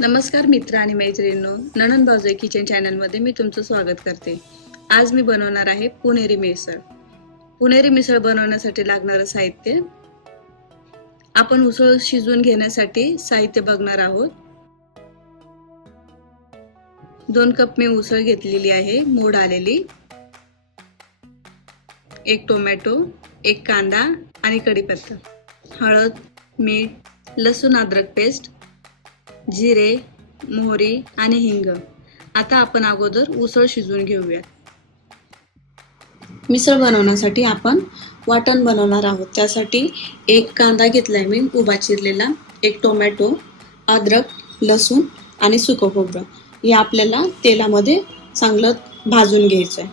नमस्कार मित्र आणि मैत्रिणींनो, नणंद भाऊजाई किचन चॅनलमध्ये मी तुमचं स्वागत करते. आज मी बनवणार आहे पुणेरी मिसळ. पुणेरी मिसळ बनवण्यासाठी लागणारं साहित्य आपण उसळ शिजवून घेण्यासाठी साहित्य बघणार आहोत. 2 कप मी उसळ घेतलेली आहे, मोड आलेली. 1 टोमॅटो, 1 कांदा आणि कढीपत्ता, हळद, मीठ, लसूण अद्रक पेस्ट, जिरे, मोहरी आणि हिंग. आता आपण अगोदर उसळ शिजवून घेऊया. मिसळ बनवण्यासाठी आपण वाटण बनवणार आहोत. त्यासाठी 1 कांदा घेतलाय मी उभा चिरलेला, 1 टोमॅटो, अद्रक, लसूण आणि सुकं खोबरं हे आपल्याला तेलामध्ये चांगलं भाजून घ्यायचं आहे.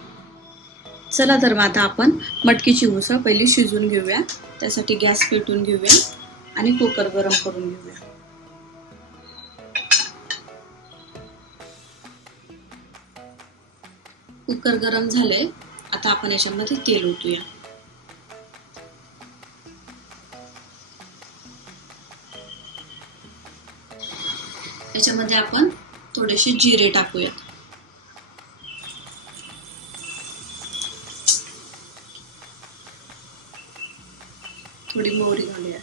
चला तर मग आता आपण मटकीची उसळ पहिली शिजवून घेऊया. त्यासाठी गॅस पेटवून घेऊया आणि कुकर गरम करून घेऊया. कुकर गरम झालंय. आता आपण याच्यामध्ये तेल ओतूया. याच्यामध्ये आपण थोडेसे जिरे टाकूयात. थोडी मोहरी घालूया.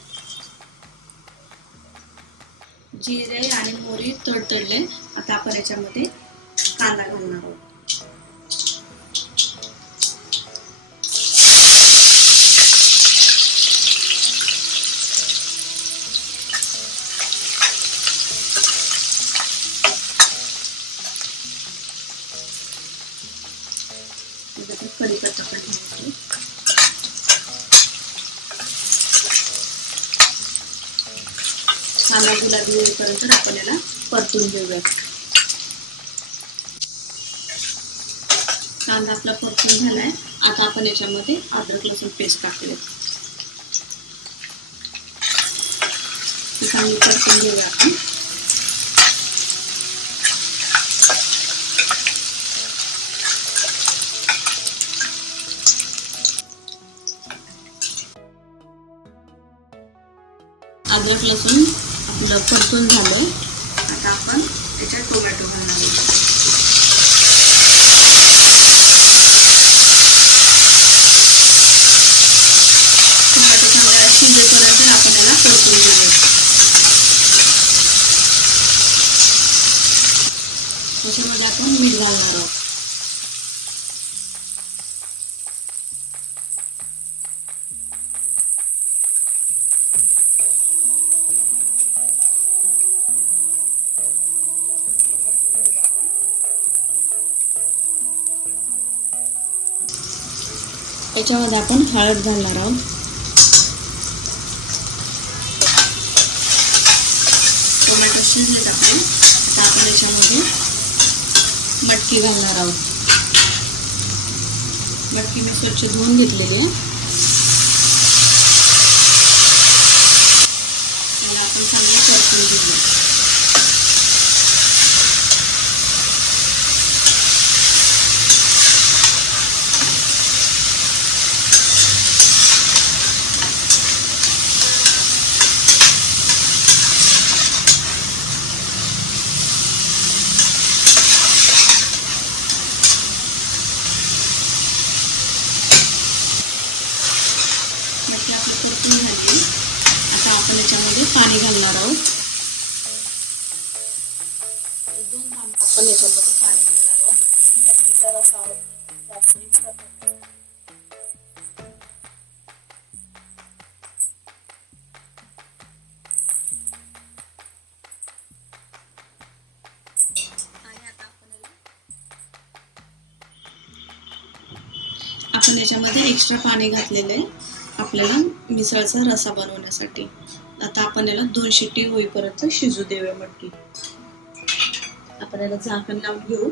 जिरे आणि मोहरी तडतडले. आता आपण याच्यामध्ये कांदा घालणार आहोत. कढीपत्ता पण घालतो. कांदा गुलाबी होईपर्यंत आपण याला परतून घेऊया. कांदा आपला परतून झालाय. आता आपण याच्यामध्ये अद्रक लसूण पेस्ट टाकूया. चांगली परतून घेऊया आपण. अद्रक लसूण आपलं परतून झालंय. आता आपण त्याच्यात टोमॅटो घालणार आहोत. टोमॅटो चांगला शिजेपर्यंत आपण याला परतून घेऊया. त्याच्यामध्ये आपण मीठ घालणार आहोत. याच्यामध्ये आपण हळद घालणार आहोत. टोमॅटो शिजलेत आपले. आता आपण याच्यामध्ये मटकी घालणार आहोत. मटकी मी स्वच्छ धुवून घेतलेली आहे. त्याला आपण चांगलं परतून घेऊया. परतून झाली. आता आपण याच्यामध्ये पाणी घालणार आहोत. 2 तांबे आपण याच्यामध्ये पाणी घालणार आहोत. मटकीचा रस्सा जास्त एक्स्ट्रा आपण याच्यामध्ये एक्स्ट्रा पाणी घातलेलं आहे आपल्याला मिसळचा रस्सा बनवण्यासाठी. आता आपण याला 2 शिट्टी होईपर्यंत शिजू देऊया मटकी. आपण याला झाकण लावून घेऊ.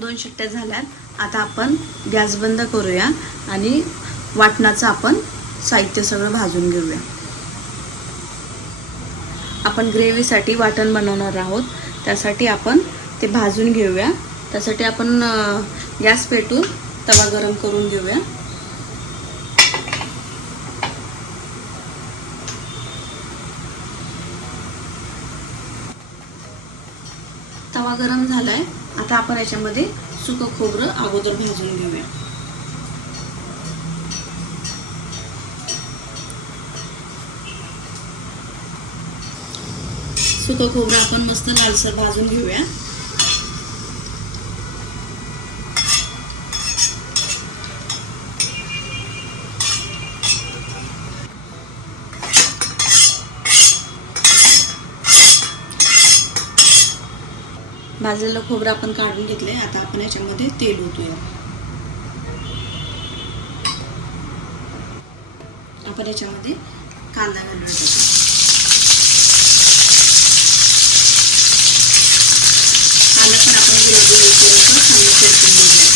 2 शिट्ट्या झाल्यात. आता आपण गॅस बंद करूया आणि वाटणाचं आपण साहित्य सगळं भाजून घेऊया. आपण ग्रेव्हीसाठी वाटण बनवणार आहोत, त्यासाठी आपण ते भाजून घेऊया. त्यासाठी आपण गॅस पेटवून तवा गरम करून घेऊया. तवा गरम झालाय. आता आपण याच्यामध्ये सुकं खोबरं अगोदर भाजून घेऊया. सुकं खोबरं आपण मस्त लालसर भाजून घेऊया. भाजलेलं खोबरं आपण काढून घेतलंय. आता आपण याच्यामध्ये तेल ओतूया. आपण याच्यामध्ये कांदा घालूया. कांदा पण आपण चांगलं परतून घेऊया.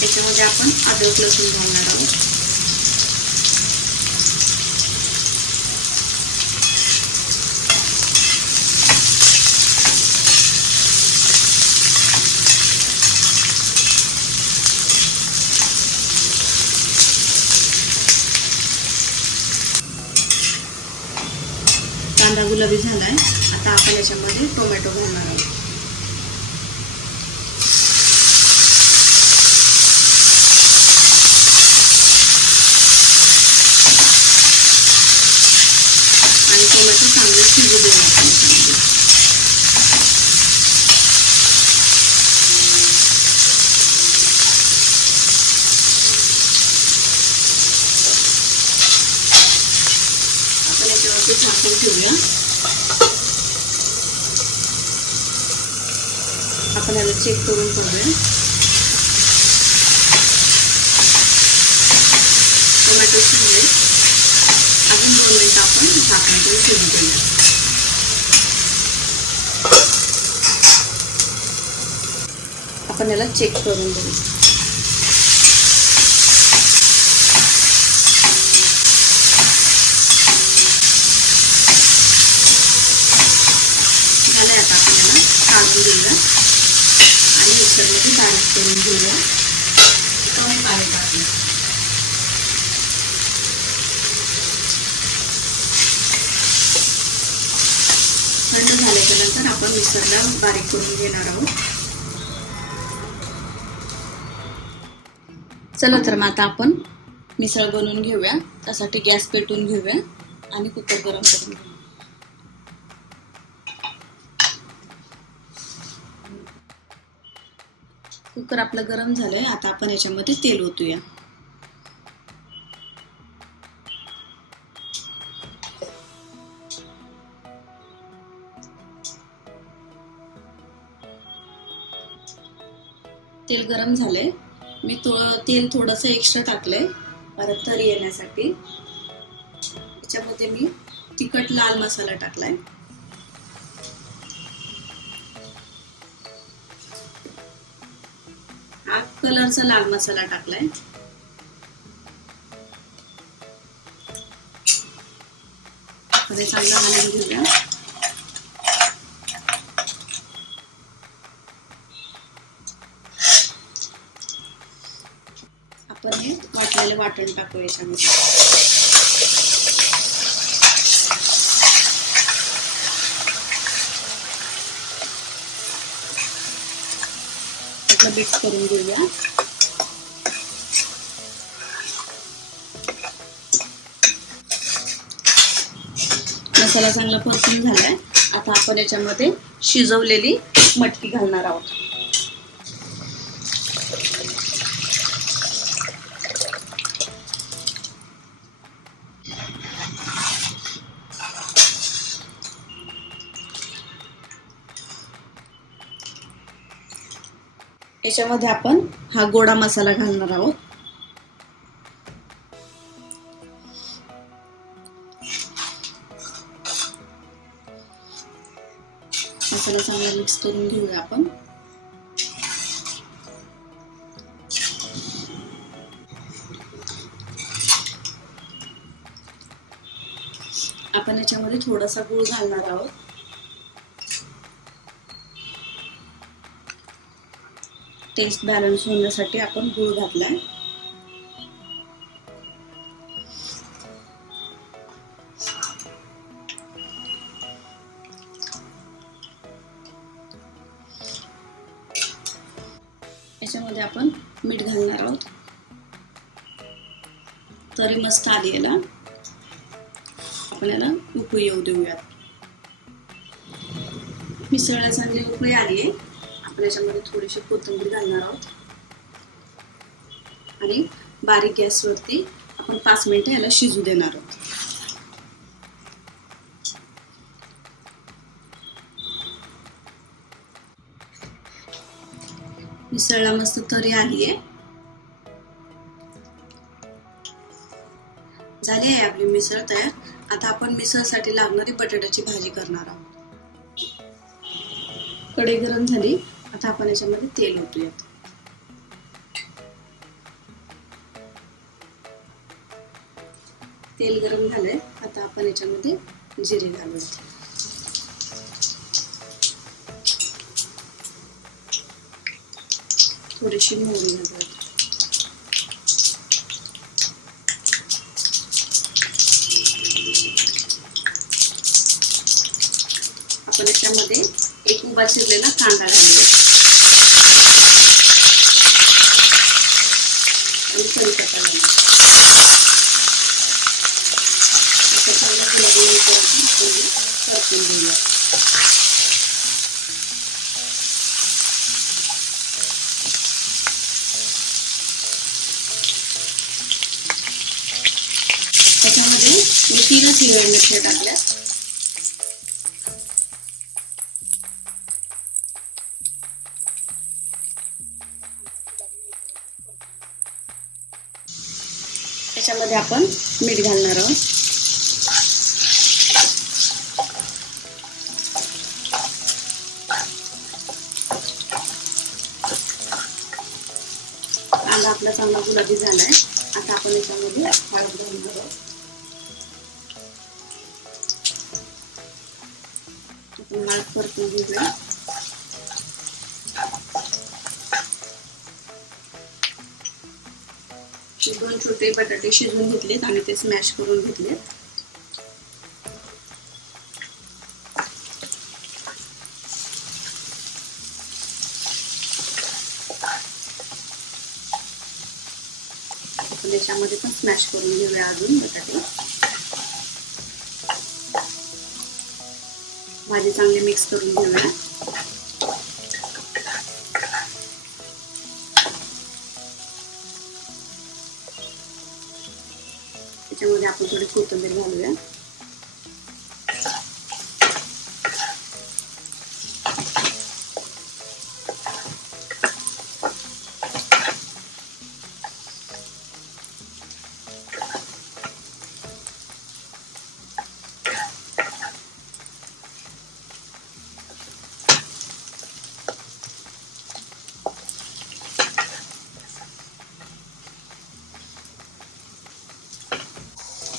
त्याच्यामध्ये आपण अद्रक लसूण घालणार आहोत. कांदा गुलाबी झालाय. आता आपण याच्यामध्ये टोमॅटो घालणार आहोत. चांगले शिजू द्यायचे. आपण याच्यावरती झाकून ठेवूया. आपण याला चेक करून पाहूया. टोमॅटो शिजले. अजून 2 मिनिटं आपण झाकणावर ठेवून देऊया. आपण याला चेक करून देऊ. झालंय. आता आपण याला काढून घेऊया आणि मिक्सरमध्ये बारीक करून घेऊया. कमी बारीक टाकूया. थंड झाल्याच्या नंतर आपण मिक्सरला बारीक करून घेणार आहोत. चला तर मग आता आपण मिसळ बनवून घेऊया. त्यासाठी गॅस पेटवून घेऊया आणि कुकर गरम करून घेऊया. कुकर आपलं गरम झालंय. आता आपण याच्यामध्ये तेल ओतूया. तेल गरम झालंय. मी तेल थोडंसं एक्स्ट्रा टाकलंय परत तरी येण्यासाठी. याच्यामध्ये मी तिखट लाल मसाला टाकलाय. हा कलरचा लाल मसाला टाकलाय. हे चांगलं हलवून घेऊया. आपण हे वाटलेलं वाटण टाकू याच्यामध्ये. त्याला मिक्स करून घेऊया. मसाला चांगला परतून झालाय. आता आपण याच्यामध्ये शिजवलेली मटकी घालणार आहोत. याच्यामध्ये आपण हा गोडा मसाला घालणार आहोत. मसाला चांगला मिक्स करून घेऊया आपण. आपण याच्यामध्ये थोडासा गूळ घालणार आहोत. टेस्ट बॅलन्स होण्यासाठी आपण गूळ घातलाय. याच्यामध्ये आपण मीठ घालणार आहोत. तरी मस्त आली याला. आपण याला उकळी येऊ देऊयात. मिसळला चांगली उकळी आली आहे. आपण याच्यामध्ये थोडीशी कोथिंबीर घालणार आहोत आणि बारीक गॅसवरती आपण 5 मिनिटं याला शिजू देणार आहोत. मिसळला मस्त तरी आली आहे. झाली आहे आपली मिसळ तयार. आता आपण मिसळसाठी लागणारी बटाट्याची भाजी करणार आहोत. कढई गरम झाली. आता आपण याच्यामध्ये तेल ओतूयात. तेल गरम झालंय. आता आपण याच्यामध्ये जिरे घालूयात. थोडीशी मोहरी घालूयात. आपण याच्यामध्ये एक उभा चिरलेला कांदा घालूया आणि कढीपत्ता घालूया. परतून घेऊया. त्याच्यामध्ये मी 3 हिरव्या मिरच्या टाकल्या. त्याच्यामध्ये आपण मीठ घालणार आहोत. कांदा आपला चांगला गुलाबी झालाय. आता आपण याच्यामध्ये हळद घालणार आहोत. आपण हळद परतून घेऊया. दोन छोटे बटाटे शिजवून घेतलेत आणि ते स्मॅश करून घेतलेत. आपण याच्यामध्ये पण स्मॅश करून घेऊया अजून बटाटे. भाजी चांगली मिक्स करून घेऊया. त्याच्यामध्ये आपण थोडी कोथिंबीर घालूया.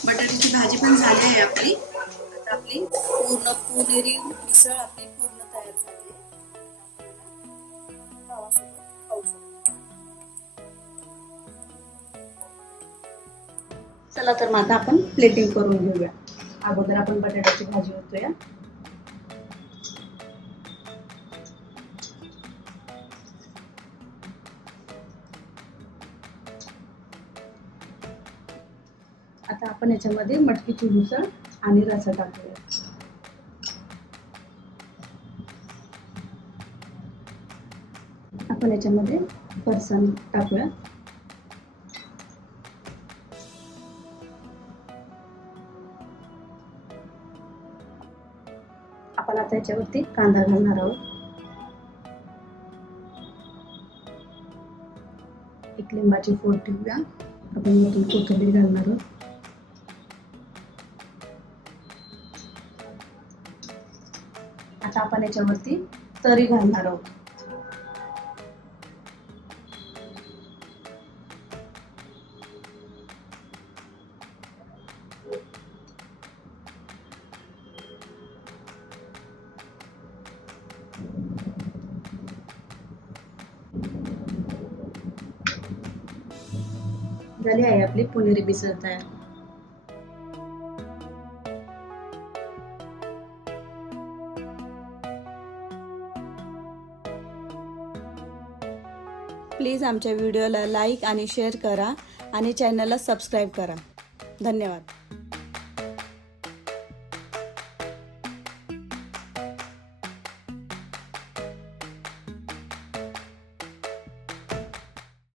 बटाट्याची भाजी पण झाली आहे आपली. आता आपली पूर्ण पुणेरी मिसळ आपली पूर्ण तयार झाली आहे. खाऊ शकतो. चला तर मग आता आपण प्लेटिंग करून घेऊया. अगोदर आपण बटाट्याची भाजी होतोया. आता आपण याच्यामध्ये मटकीची उसळ आणि रसा टाकूया. आपण याच्यामध्ये फरसाण टाकूया. आपण आता याच्यावरती कांदा घालणार आहोत. एक लिंबाची फोड ठेवूया. आपण मधून कोथिंबीर घालणार आहोत. आता आपण याच्यावरती तरी घालणार आहोत. झाली आहे आपली पुणेरी मिसळ तयार. प्लीज आमच्या व्हिडिओला लाईक आणि शेअर करा आणि चॅनलला सबस्क्राईब करा. धन्यवाद.